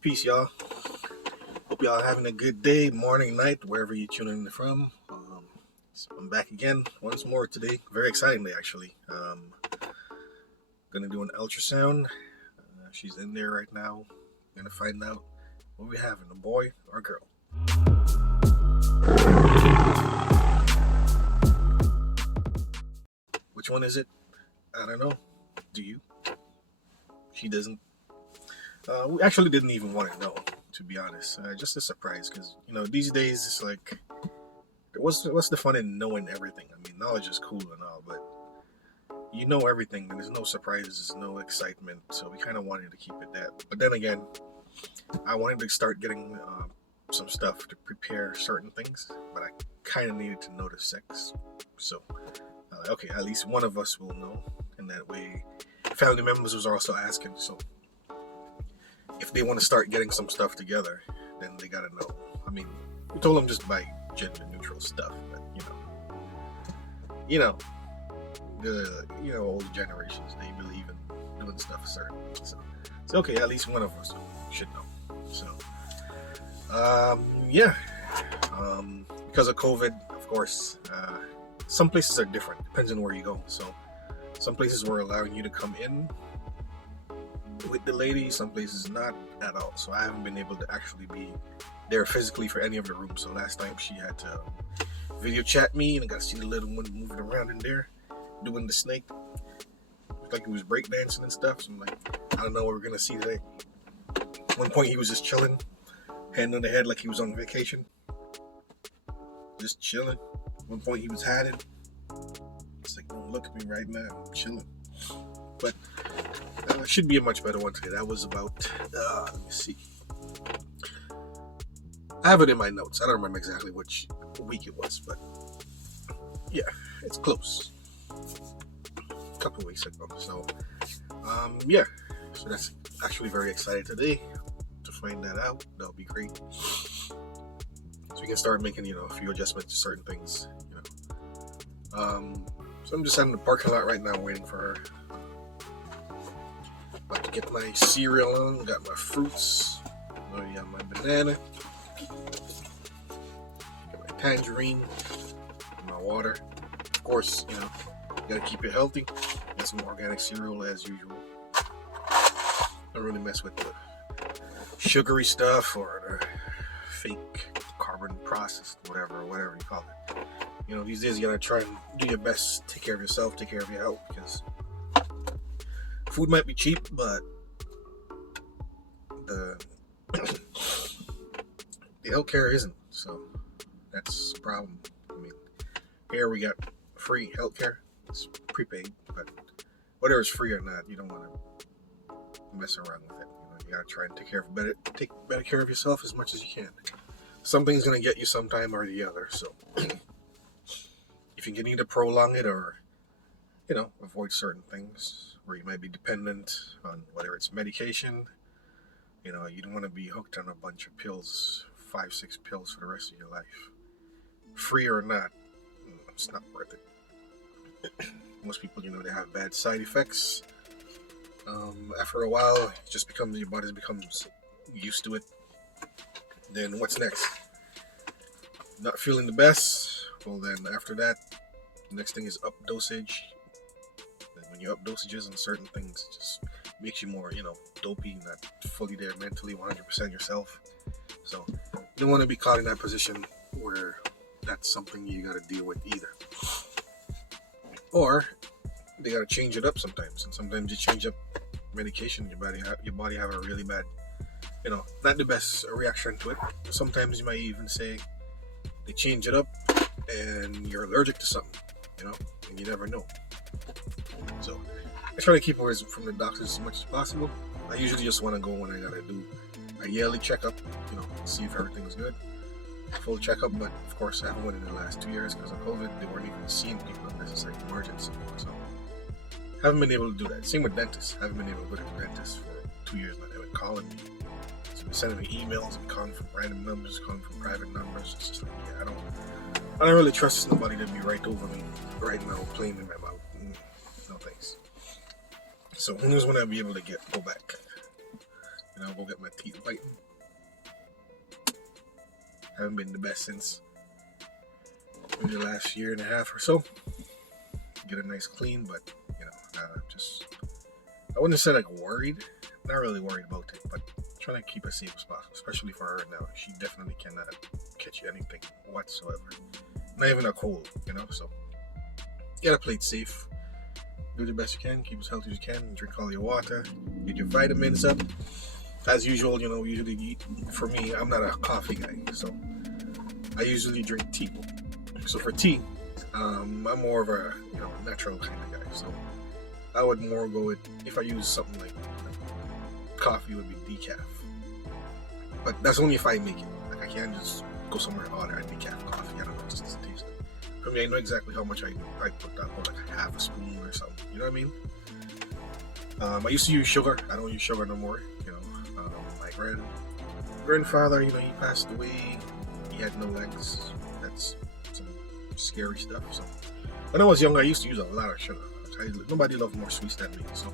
Peace, y'all. Hope y'all having a good day, morning, night, wherever you're tuning in from. So I'm back again once more today. Very exciting day, actually. Gonna do an ultrasound. She's in there right now. Gonna find out what we have in a boy or girl. Which one is it? I don't know. Do you? She doesn't. We actually didn't even want to know, to be honest. Just a surprise, because these days it's like, what's the fun in knowing everything? I mean, knowledge is cool and all, but you know everything, and there's no surprises, no excitement. So we kind of wanted to keep it that. But then again, I wanted to start getting some stuff to prepare certain things, but I kind of needed to know the sex. So, okay, at least one of us will know, and that way, family members was also asking. So, if they want to start getting some stuff together, then they gotta know. I mean, we told them just buy gender neutral stuff, but you know, the old generations, they believe in doing stuff a certain way. So it's okay. At least one of us should know. So yeah. Because of COVID, of course, some places are different. Depends on where you go. So some places were allowing you to come in with the lady, some places not at all. So I haven't been able to actually be there physically for any of the rooms. So last time she had to video chat me, and I got to see the little one moving around in there doing the snake. Looked like he was breakdancing and stuff. So I'm like, I don't know what we're gonna see today. At one point he was just chilling, hand on the head like he was on vacation, just chilling. At one point he was hiding. It's like, don't look at me right now, I'm chilling. But it should be a much better one today. That was about, let me see. I have it in my notes. I don't remember exactly which week it was, but yeah, it's close. A couple weeks ago. So, yeah. So that's actually very exciting today to find that out. That'll be great. So we can start making, a few adjustments to certain things, So I'm just in the parking lot right now waiting for her. About to get my cereal on, got my fruits, got my banana, got my tangerine, my water. Of course, gotta keep it healthy. Get some organic cereal as usual. Don't really mess with the sugary stuff or the fake carbon processed whatever you call it. These days you gotta try and do your best, take care of yourself, take care of your health, because food might be cheap, but the healthcare isn't. So that's the problem. I mean, here we got free healthcare. It's prepaid, but whether it's free or not, you don't want to mess around with it. You gotta try and take better care of yourself as much as you can. Something's gonna get you sometime or the other. So if you can either prolong it or avoid certain things where you might be dependent on whether it's medication. You don't want to be hooked on a bunch of pills, 5-6 pills for the rest of your life. Free or not, it's not worth it. Most people, they have bad side effects. After a while, your body becomes used to it. Then what's next? Not feeling the best? Well, then after that, the next thing is up dosage. And when you up dosages on certain things, it just makes you more, dopey, not fully there mentally, 100% yourself. So you don't want to be caught in that position where that's something you got to deal with either. Or they got to change it up sometimes, and sometimes you change up medication. Your body have a really bad, not the best reaction to it. Sometimes you might even say they change it up, and you're allergic to something, and you never know. So I try to keep away from the doctors as much as possible. I usually just want to go when I gotta do a yearly checkup, see if everything's good. Full checkup, but of course I haven't went in the last 2 years because of COVID. They weren't even seeing people unless it's like emergency. So haven't been able to do that. Same with dentists. Haven't been able to go to the dentist for 2 years now. They've been calling me. So been sending me emails and calling from random numbers, calling from private numbers. It's just like, I don't really trust nobody to be right over me right now, playing in my mouth. No thanks. So who knows when I'll be able to go back. Go get my teeth whitened. Haven't been the best since maybe the last year and a half or so. Get a nice clean, but I wouldn't say like worried. Not really worried about it, but trying to keep as safe as possible, especially for her now. She definitely cannot catch anything whatsoever. Not even a cold, so you gotta play it safe. Do the best you can, keep as healthy as you can, drink all your water, get your vitamins up. As usual, we usually eat. For me, I'm not a coffee guy, so I usually drink tea. So for tea, I'm more of a natural kind of guy. So I would more go with, if I use something like coffee, would be decaf. But that's only if I make it. Like I can't just go somewhere and order a decaf coffee. I don't know, it just doesn't taste good. For me, I know exactly how much I put down, like half a spoon or something. You know what I mean? I used to use sugar. I don't use sugar no more. My grandfather, he passed away. He had no legs. That's some scary stuff. So when I was younger, I used to use a lot of sugar. Nobody loved more sweets than me. So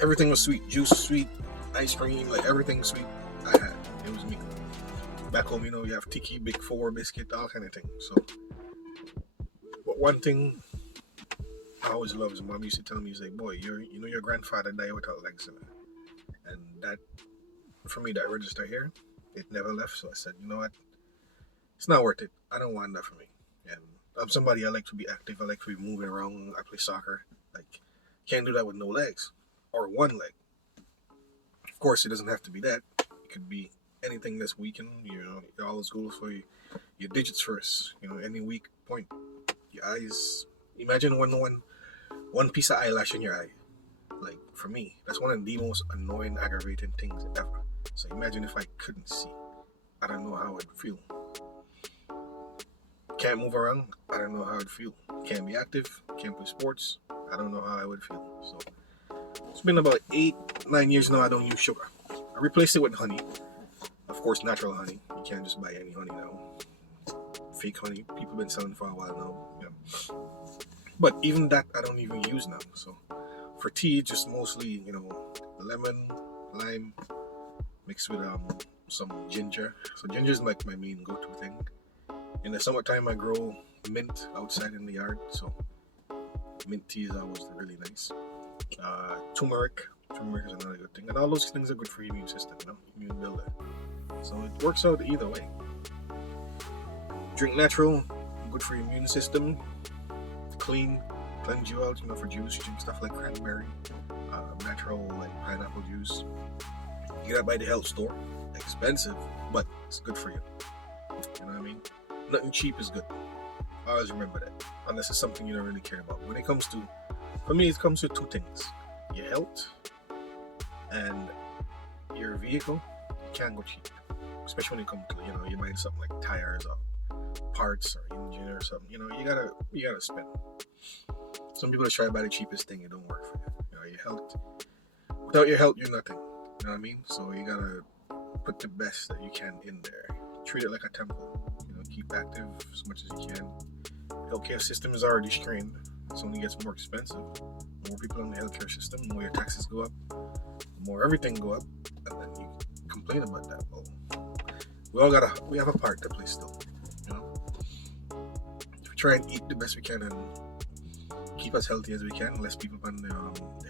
everything was sweet. Juice, sweet. Ice cream, like everything sweet I had. It was me. Back home, you have tiki, Big Four, biscuit, all kind of things. So, but one thing I always loved is Mom used to tell me, "Say, boy, your grandfather died without legs in it," and that, for me, that register here, it never left. So I said, you know what, it's not worth it. I don't want that for me. And I'm somebody, I like to be active. I like to be moving around. I play soccer. Like, can't do that with no legs or one leg. Of course, it doesn't have to be that. It could be anything that's weakened. It always goes for your digits first. Any weak point, your eyes. Imagine one piece of eyelash in your eye. Like, for me, that's one of the most annoying, aggravating things ever. So imagine if I couldn't see. I don't know how I'd feel. Can't move around. I don't know how I'd feel. Can't be active. Can't play sports. I don't know how I would feel. So it's been about 8-9 years now I don't use sugar. I replaced it with honey. Of course, natural honey. You can't just buy any honey now. Fake honey. People been selling for a while now. Yeah. But even that I don't even use now. So for tea, just mostly, lemon, lime, mixed with some ginger. So ginger is like my main go-to thing. In the summertime, I grow mint outside in the yard. So mint tea is always really nice. Turmeric is another good thing. And all those things are good for your immune system, immune builder. So it works out either way. Drink natural, good for your immune system. Cleanse you out, for juice. Drink stuff like cranberry, natural like pineapple juice. You get that by the health store. Expensive, but it's good for you. You know what I mean? Nothing cheap is good. Always remember that. Unless it's something you don't really care about. For me, it comes to two things: your health and your vehicle. You can't go cheap, especially when it comes to you buying something like tires or parts or engine or something. You gotta spend. Some people try to buy the cheapest thing. It don't work for you. Your health. Without your health, you're nothing. You know what I mean? So you gotta put the best that you can in there. Treat it like a temple. Keep active as much as you can. Healthcare system is already strained. It only gets more expensive. More people in the healthcare system, the more your taxes go up, the more everything go up, and then you complain about that. Well, we have a part to play still. If we try and eat the best we can and keep as healthy as we can, less people on the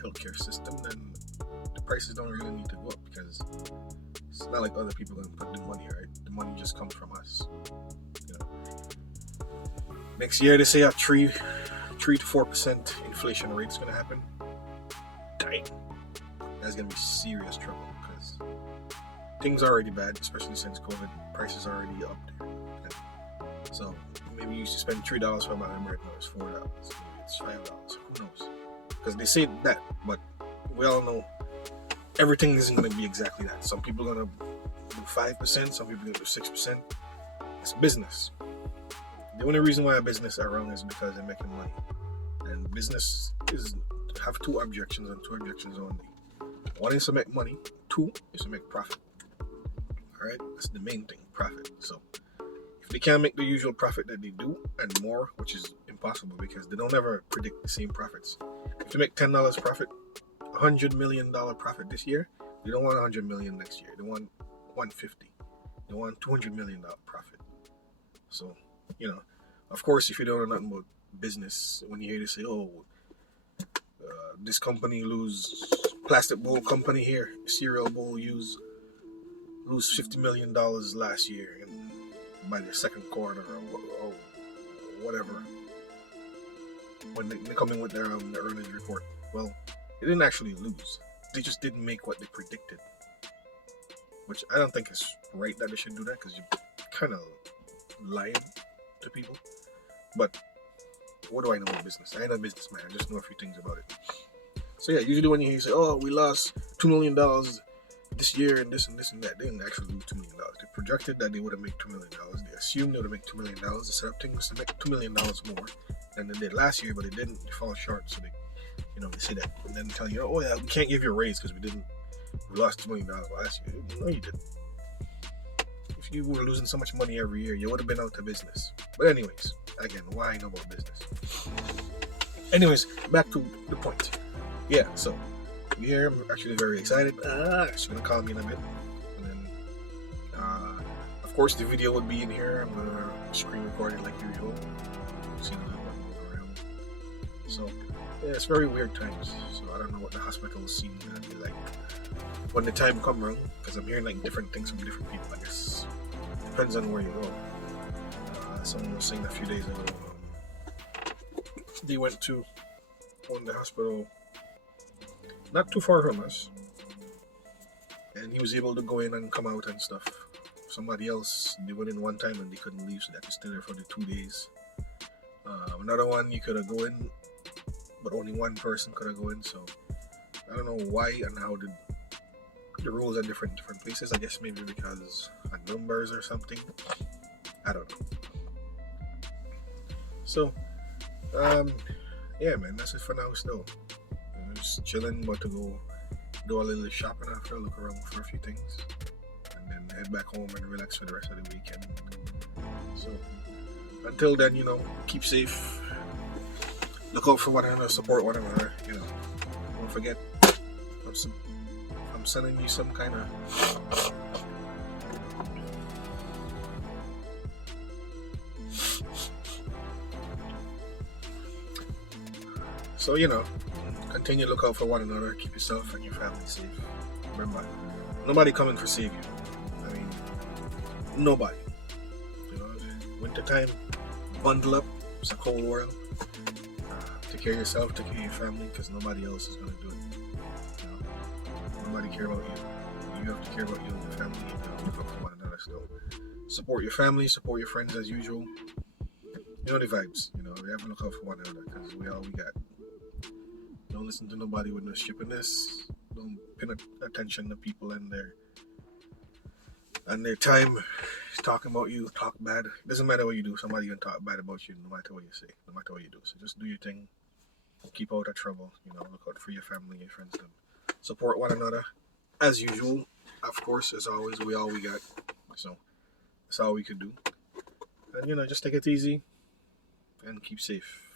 healthcare system, then the prices don't really need to go up, because it's not like other people can put the money, right? The money just comes from us. Next year they say a 3 to 4% inflation rate is going to happen. Dang, that's going to be serious trouble, because things are already bad, especially since COVID. Prices are already up there. So maybe you used to spend $3 for a bottle of bread, now it's $4. Maybe it's $5. Who knows? Because they say that, but we all know everything isn't going to be exactly that. Some people are going to do 5%, some people are going to do 6%. It's business. The only reason why a business are wrong is because they're making money. And business have two objections, and two objections only. One is to make money. Two is to make profit. Alright? That's the main thing, profit. So if they can't make the usual profit that they do and more, which is impossible because they don't ever predict the same profits. If they make $10 profit, $100 million profit this year, They don't want 100 million next year. They want 150. They want $200 million profit. So, of course, if you don't know nothing about business, when you hear they say, "Oh, this company plastic bowl company here, cereal bowl lose $50 million last year, and by the second quarter or whatever, when they come in with their earnings report." Well, they didn't actually lose. They just didn't make what they predicted, which I don't think is right that they should do that, because you're kind of lying to people. But what do I know about business? I ain't a businessman. I just know a few things about it. So yeah, usually when you hear you say, "Oh, we lost $2 million this year and this and this and that," they didn't actually lose $2 million. They projected that they would have made $2 million. They assumed they would make $2 million. They set up things to make $2 million more than they did last year, but they didn't. They fall short, so they say that, and then tell you, "Oh yeah, we can't give you a raise because we lost $2 million last year." No, you didn't. If you were losing so much money every year, you would have been out of business. But anyways, again, why I know about business? Anyways, back to the point. Yeah, so here I'm actually very excited. She's gonna call me in a bit, and then of course the video would be in here. I'm gonna screen record it like usual. See the move around. So yeah, it's very weird times. So I don't know what the hospital scene is gonna be like when the time comes around, because I'm hearing like different things from different people. I guess depends on where you go. Someone was saying a few days ago they went to the hospital not too far from us, and he was able to go in and come out and stuff. Somebody else, they went in one time and they couldn't leave, so they had to stay there for the 2 days. Another one, you could have go in, but only one person could have go in. So I don't know why and how the rules are different in different places. I guess maybe because of numbers or something. I don't know. So yeah, man, that's it for now. Still just chilling, but to go do a little shopping after, look around for a few things, and then head back home and relax for the rest of the weekend. So until then, keep safe, look out for one another, support one another. Don't forget, I'm sending you some kind of so continue to look out for one another. Keep yourself and your family safe. Remember, nobody coming to save you. I mean, nobody. Winter time, bundle up. It's a cold world. Take care of yourself, take care of your family, because nobody else is going to do it. Nobody care about you. You have to care about you and your family. You have to look out for one another still. Support your family, support your friends as usual. You know the vibes. We have to look out for one another, because we all we got. Don't listen to nobody with no shippiness. Don't pay attention to people and their time talking about you, talk bad. It doesn't matter what you do, somebody can talk bad about you no matter what you say, no matter what you do. So just do your thing. Keep out of trouble. Look out for your family, your friends. Support one another as usual. Of course, as always, we all we got. So that's all we could do. And just take it easy and keep safe.